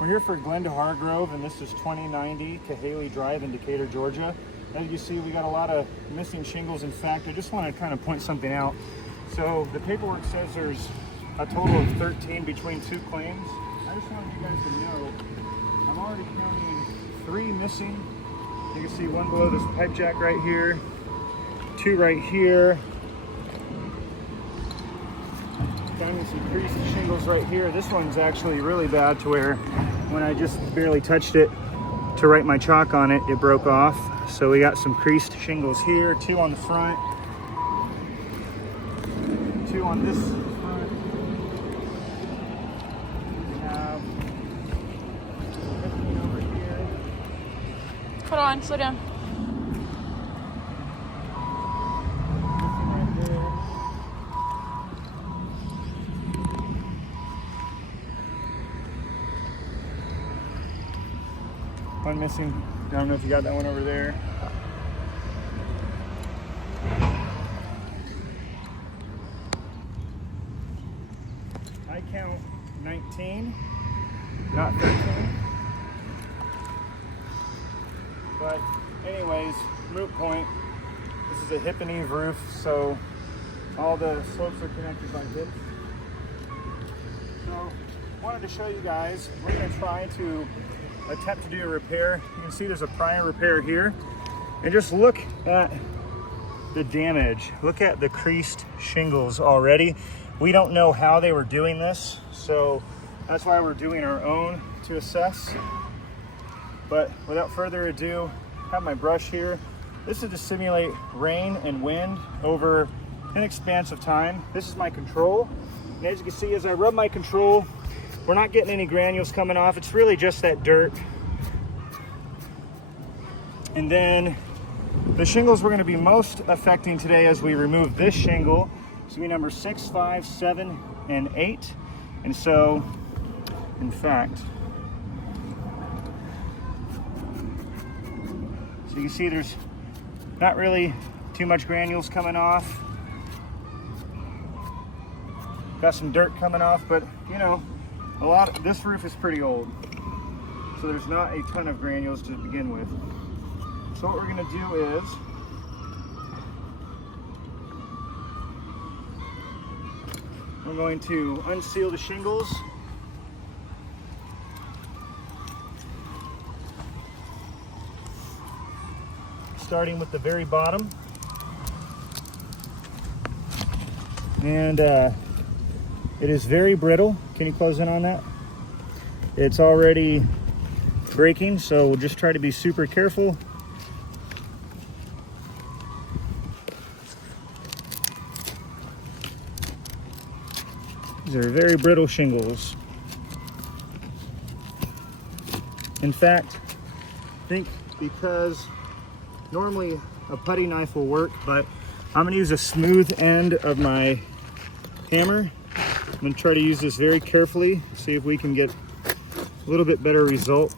We're here for Glenda Hargrove, and this is 2090 Cahaley Drive in Decatur, Georgia. As you see, we got a lot of missing shingles. In fact, I just want to kind of point something out. So the paperwork says there's a total of 13 between two claims. I just wanted you guys to know I'm already counting 3 missing. You can see one below this pipe jack right here, 2 right here. Finding some creased shingles right here. This one's actually really bad to where when I just barely touched it to write my chalk on it, it broke off. So we got some creased shingles here, 2 on the front, 2 on this front. We have 15 over here. Hold on, slow down. One missing. I don't know if you got that one over there. I count 19, not 13. But anyways, moot point. This is a hip and eave roof, so all the slopes are connected by hips. So wanted to show you guys, we're going to try to attempt to do a repair. You can see there's a prior repair here, and just look at the damage. Look at the creased shingles already. We don't know how they were doing this, so that's why we're doing our own to assess. But without further ado, I have my brush here. This is to simulate rain and wind over an expanse of time. This is my control, and as you can see, as I rub my control, we're not getting any granules coming off. It's really just that dirt. And then the shingles we're going to be most affecting today as we remove this shingle. It's going to be number 6, 5, 7, and 8. And so, in fact, so you can see there's not really too much granules coming off. Got some dirt coming off, but you know, this roof is pretty old, so there's not a ton of granules to begin with. So what we're going to do is we're going to unseal the shingles. Starting with the very bottom. And it is very brittle. Can you close in on that? It's already breaking, so we'll just try to be super careful. These are very brittle shingles. In fact, I think because normally a putty knife will work, but I'm going to use a smooth end of my hammer. I'm going to try to use this very carefully, see if we can get a little bit better result.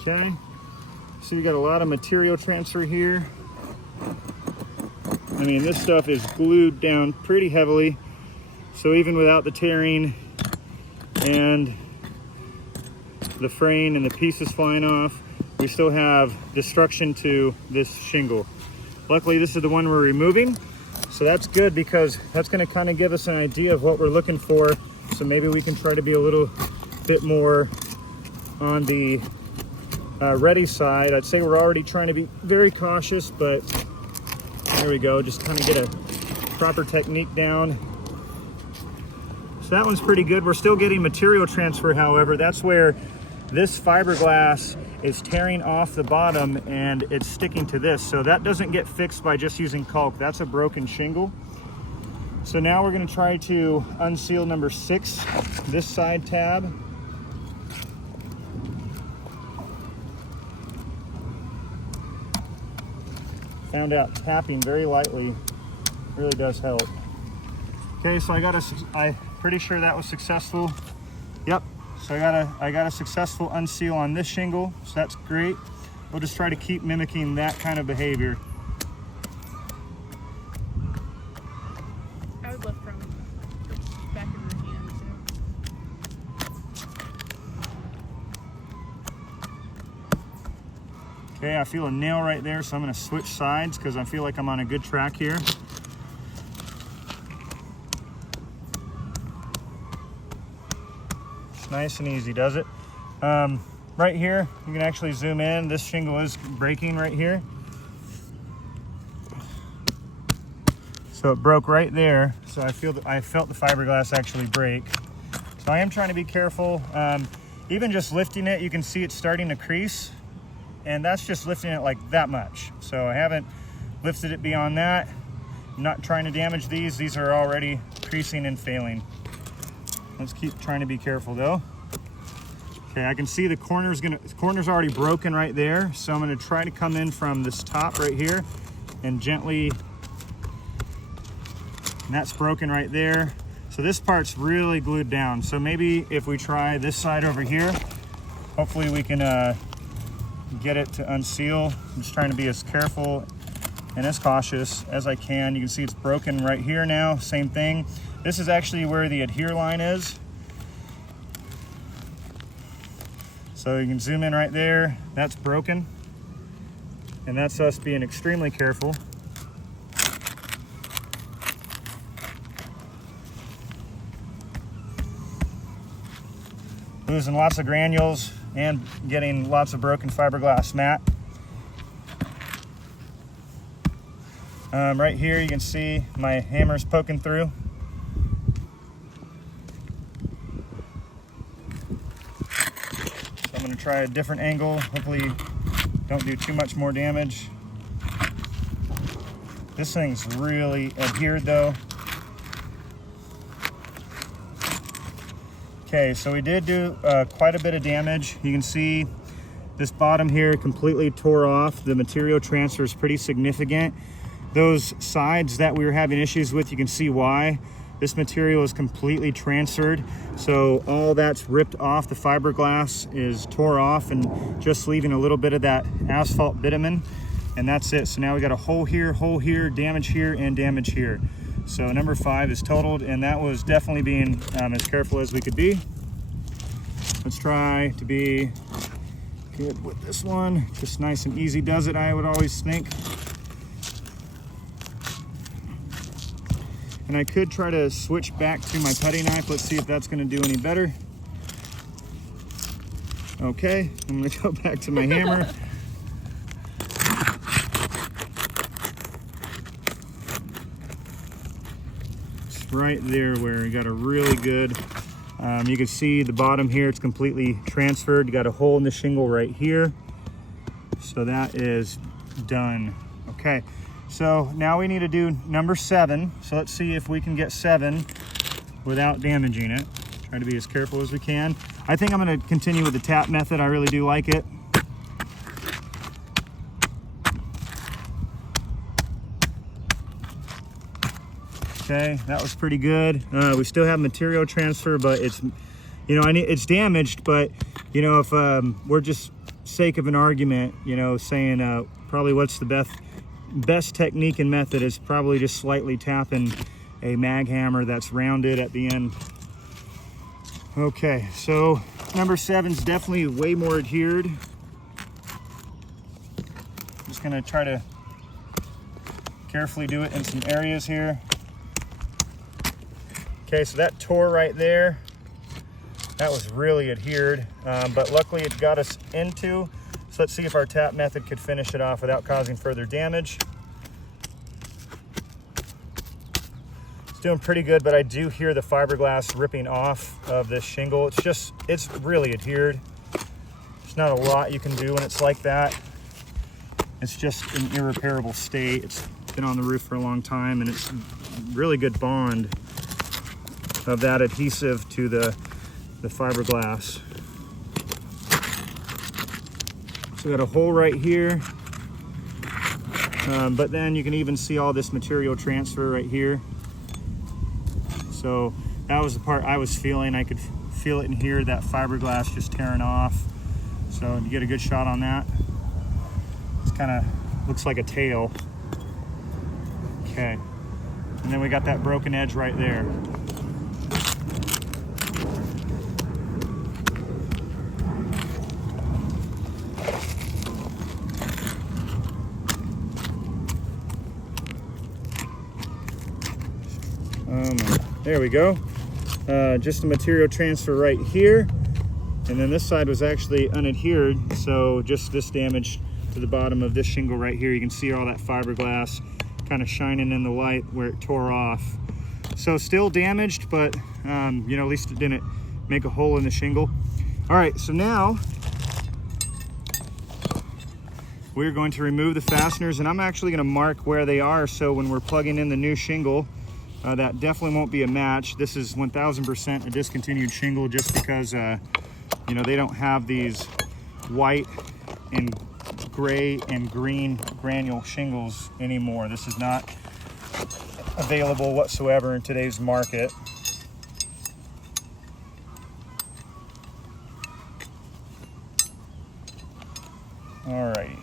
Okay, so we got a lot of material transfer here. I mean, this stuff is glued down pretty heavily, so even without the tearing and the frame and the pieces flying off, we still have destruction to this shingle. Luckily, this is the one we're removing, so that's good because that's going to kind of give us an idea of what we're looking for. So maybe we can try to be a little bit more on the ready side. I'd say we're already trying to be very cautious, but there we go, just kind of get a proper technique down. So that one's pretty good. We're still getting material transfer, however. That's where this fiberglass is tearing off the bottom and it's sticking to this. So that doesn't get fixed by just using caulk. That's a broken shingle. So now we're going to try to unseal number 6, this side tab. Found out tapping very lightly really does help. Okay, so I'm pretty sure that was successful. Yep, so I got a successful unseal on this shingle, so that's great. We'll just try to keep mimicking that kind of behavior. I would love from the back of your hand too. Okay, I feel a nail right there, so I'm gonna switch sides because I feel like I'm on a good track here. It's nice and easy, does it? Right here, you can actually zoom in. This shingle is breaking right here. So it broke right there. So I felt the fiberglass actually break. So I am trying to be careful. Even just lifting it, you can see it's starting to crease, and that's just lifting it like that much. So I haven't lifted it beyond that. I'm not trying to damage these. These are already creasing and failing. Let's keep trying to be careful though. Okay, I can see the corner's already broken right there. So I'm gonna try to come in from this top right here and gently, and that's broken right there. So this part's really glued down. So maybe if we try this side over here, hopefully we can get it to unseal. I'm just trying to be as careful and as cautious as I can. You can see it's broken right here now, same thing. This is actually where the adhere line is. So you can zoom in right there, that's broken. And that's us being extremely careful. Losing lots of granules and getting lots of broken fiberglass mat. Right here you can see my hammer's poking through. So I'm going to try a different angle, hopefully don't do too much more damage. This thing's really adhered though. Okay, so we did do quite a bit of damage. You can see this bottom here completely tore off. The material transfer is pretty significant. Those sides that we were having issues with, you can see why. This material is completely transferred. So all that's ripped off. The fiberglass is tore off and just leaving a little bit of that asphalt bitumen. And that's it. So now we got a hole here, damage here, and damage here. So number 5 is totaled, and that was definitely being as careful as we could be. Let's try to be good with this one. Just nice and easy does it, I would always think. And I could try to switch back to my putty knife. Let's see if that's gonna do any better. Okay, I'm gonna go back to my hammer. It's right there where you got a really good, you can see the bottom here, it's completely transferred. You got a hole in the shingle right here. So that is done. Okay. So now we need to do number 7. So let's see if we can get 7 without damaging it. Try to be as careful as we can. I think I'm gonna continue with the tap method. I really do like it. Okay, that was pretty good. We still have material transfer, but it's, you know, it's damaged, but you know, if we're just sake of an argument, you know, saying probably what's the best technique and method is probably just slightly tapping a mag hammer that's rounded at the end. Okay, so number 7 is definitely way more adhered. Just gonna try to carefully do it in some areas here. Okay, so that tore right there. That was really adhered, but luckily it got us into. So let's see if our tap method could finish it off without causing further damage. It's doing pretty good, but I do hear the fiberglass ripping off of this shingle. It's really adhered. There's not a lot you can do when it's like that. It's just an irreparable state. It's been on the roof for a long time, and it's really good bond of that adhesive to the fiberglass. So we got a hole right here, but then you can even see all this material transfer right here. So that was the part I was feeling. I could feel it in here, that fiberglass just tearing off. So you get a good shot on that. It's kind of looks like a tail. Okay, and then we got that broken edge right there. There we go. Just a material transfer right here. And then this side was actually unadhered, so just this damage to the bottom of this shingle right here. You can see all that fiberglass kind of shining in the light where it tore off. So still damaged, but you know, at least it didn't make a hole in the shingle. All right, so now we're going to remove the fasteners, and I'm actually going to mark where they are, so when we're plugging in the new shingle, that definitely won't be a match. This is 1000% a discontinued shingle, just because you know, they don't have these white and gray and green granule shingles anymore. This is not available whatsoever in today's market. All right.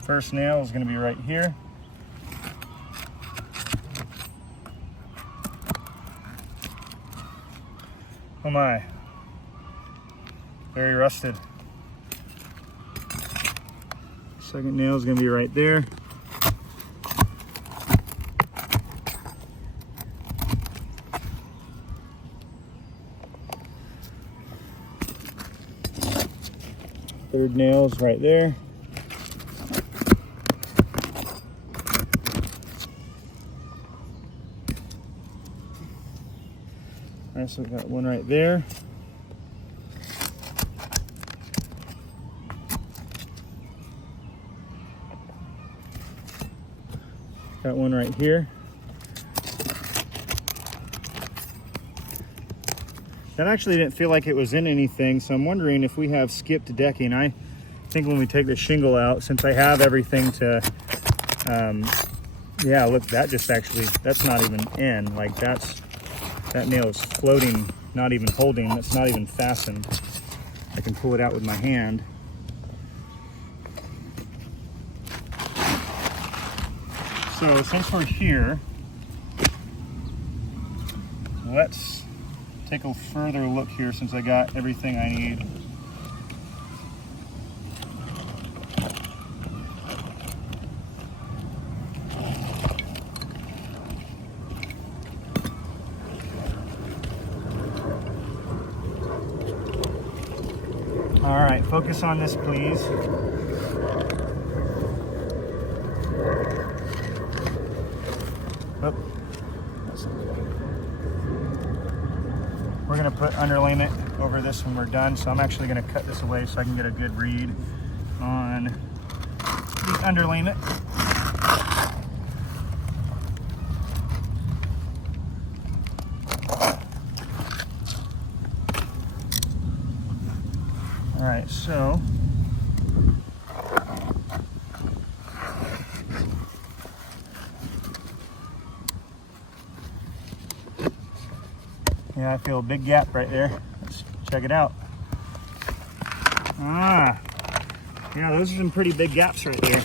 First nail is going to be right here. Oh my, very rusted. Second nail is going to be right there. Third nail is right there. All right, so we got one right there. Got one right here. That actually didn't feel like it was in anything, so I'm wondering if we have skipped decking. I think when we take the shingle out, since I have everything to, yeah, look, that just actually, that's not even in, like that nail is floating, not even holding, it's not even fastened. I can pull it out with my hand. So since we're here, let's take a further look here since I got everything I need. All right, focus on this, please. Oh, we're gonna put underlayment over this when we're done, so I'm actually gonna cut this away so I can get a good read on the underlayment. All right, so yeah, I feel a big gap right there. Let's check it out. Ah, yeah, those are some pretty big gaps right there.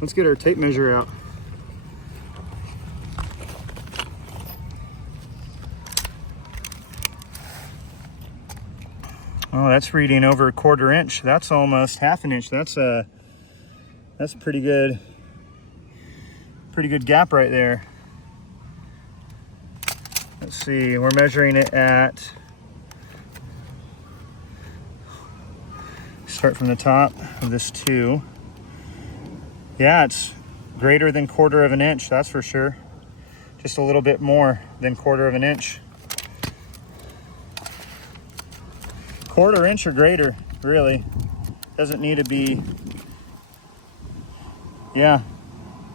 Let's get our tape measure out. Oh, that's reading over 1/4 inch. That's almost 1/2 inch. That's a pretty good gap right there. Let's see, we're measuring it at, start from the top of this 2. Yeah, it's greater than 1/4 inch, that's for sure. Just a little bit more than 1/4 inch. 1/4 inch or greater, really. Doesn't need to be, yeah,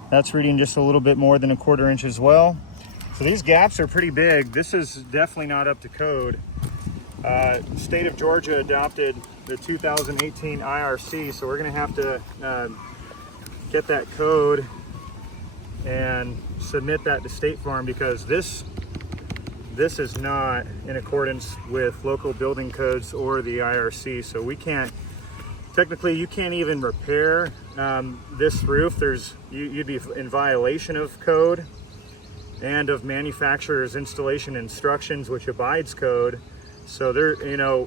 that's reading just a little bit more than 1/4 inch as well. So these gaps are pretty big. This is definitely not up to code. State of Georgia adopted the 2018 IRC, so we're going to have to get that code and submit that to State Farm, because this is not in accordance with local building codes or the IRC. So we can't, technically you can't even repair this roof. You'd be in violation of code and of manufacturer's installation instructions, which abides code. So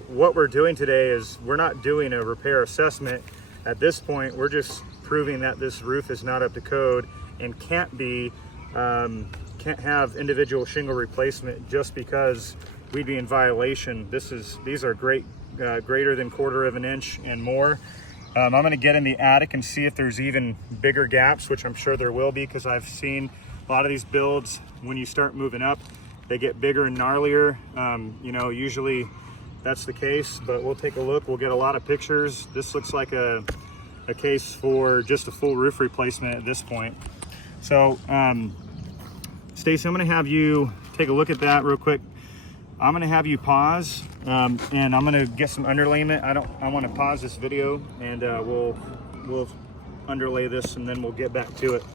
what we're doing today is we're not doing a repair assessment. At this point, we're just proving that this roof is not up to code and can't have individual shingle replacement just because we'd be in violation. These are greater than 1/4 of an inch and more. I'm going to get in the attic and see if there's even bigger gaps, which I'm sure there will be, because I've seen a lot of these builds, when you start moving up, they get bigger and gnarlier. Usually that's the case, but we'll take a look. We'll get a lot of pictures. This looks like a case for just a full roof replacement at this point. So Stacy, I'm going to have you take a look at that real quick. I'm going to have you pause, and I'm going to get some underlayment. I want to pause this video, and we'll underlay this, and then we'll get back to it.